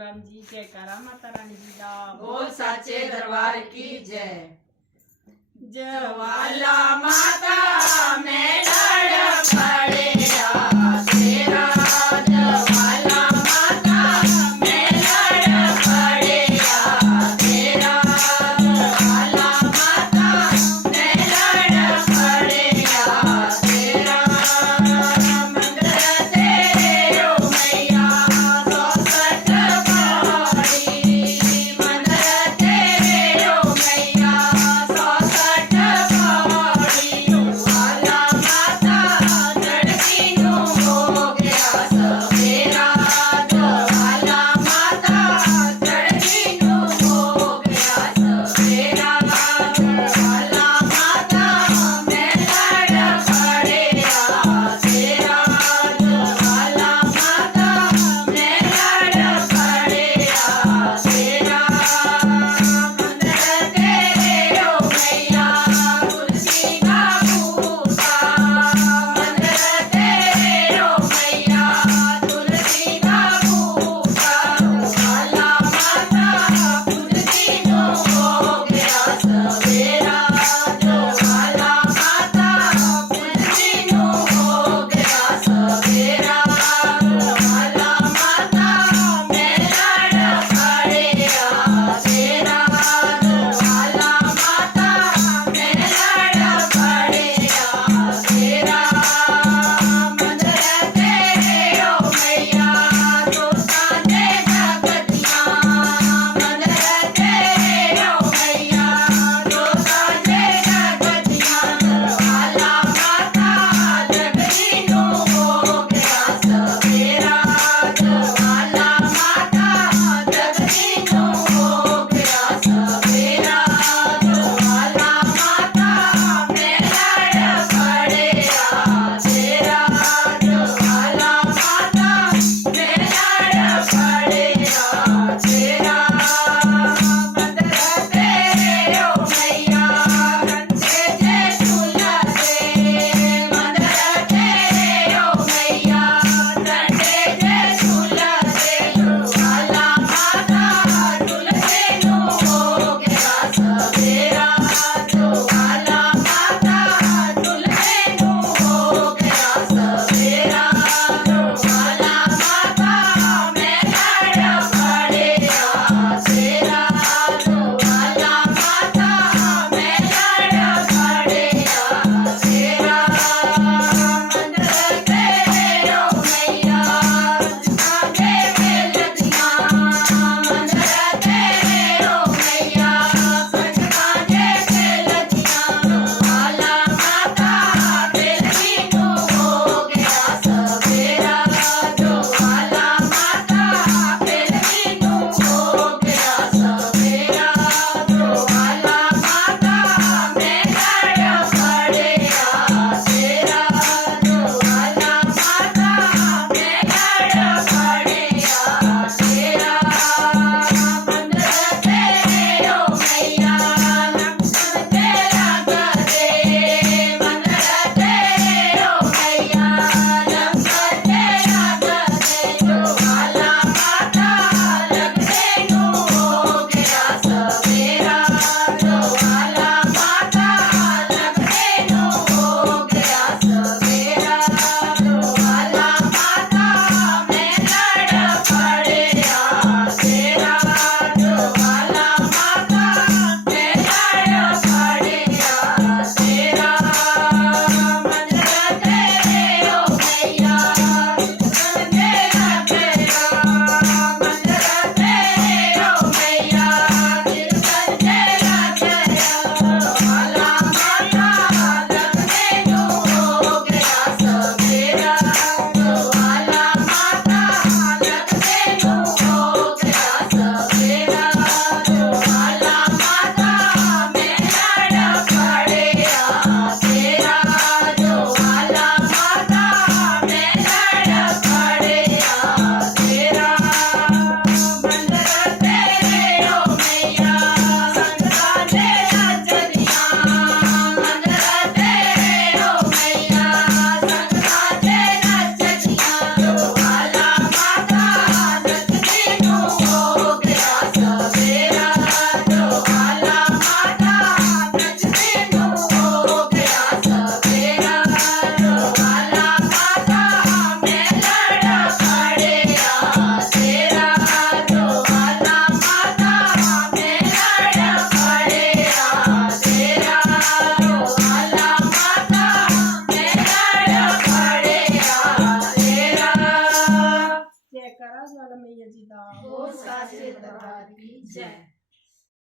राम जी जयकारा माता रानी जी दा बोल साचे दरबार की जय। जवाला माता में लड़ पड़ेगा तेरा जवाला माता में लड़ पड़ेगा तेरा जवाला माता में लड़ पड़ेगा तेरा मंदिर तेरे ओ मैया चौसठ पौड़ी मंदिर तेरे ओ मैया चौसठ पौड़ी जवाला माता लड़की नो हो गया सवेरा जवाला माता लड़की नो हो गया सवेरा जवाला माता में लड़ पड़ेगा तेरा जवाला माता में लड़ पड़ेगा तेरा मंदिर तेरे ओ मैया तुलसी का बूटा मंदिर तेरे ओ मैया तुलसी का बूटा जवाला माता तुलसी नो हो गया सवेरा जवाला माता तुलसी नो हो गया सवेरा जवाला माता में लड़ पड़ेगा तेरा जवाला माता में लड़ पड़ेगा तेरा मंदिर तेरे ओ मैया जो साने जगतियाँ मंदिर तेरे ओ मैया जो साने जगतियाँ जवाला माता जगती नो हो गया सवेरा जवाला माता जगती नो हो गया सवेरा जवाला माता में लड़ पड़ेगा तेरा जवाला माता में लड़ पड़ेगा तेरा मंदिर तेरे ओ मैया कंधे जे झूलते मंदिर तेरे ओ मैया कंधे जे झूलते जवाला माता झूलते नो हो गया सवेरा जवाला माता झूलते नो हो गया सवेरा जवाला माता में लड़ पड़ेगा जी दा बोल साचे दरबार की जय।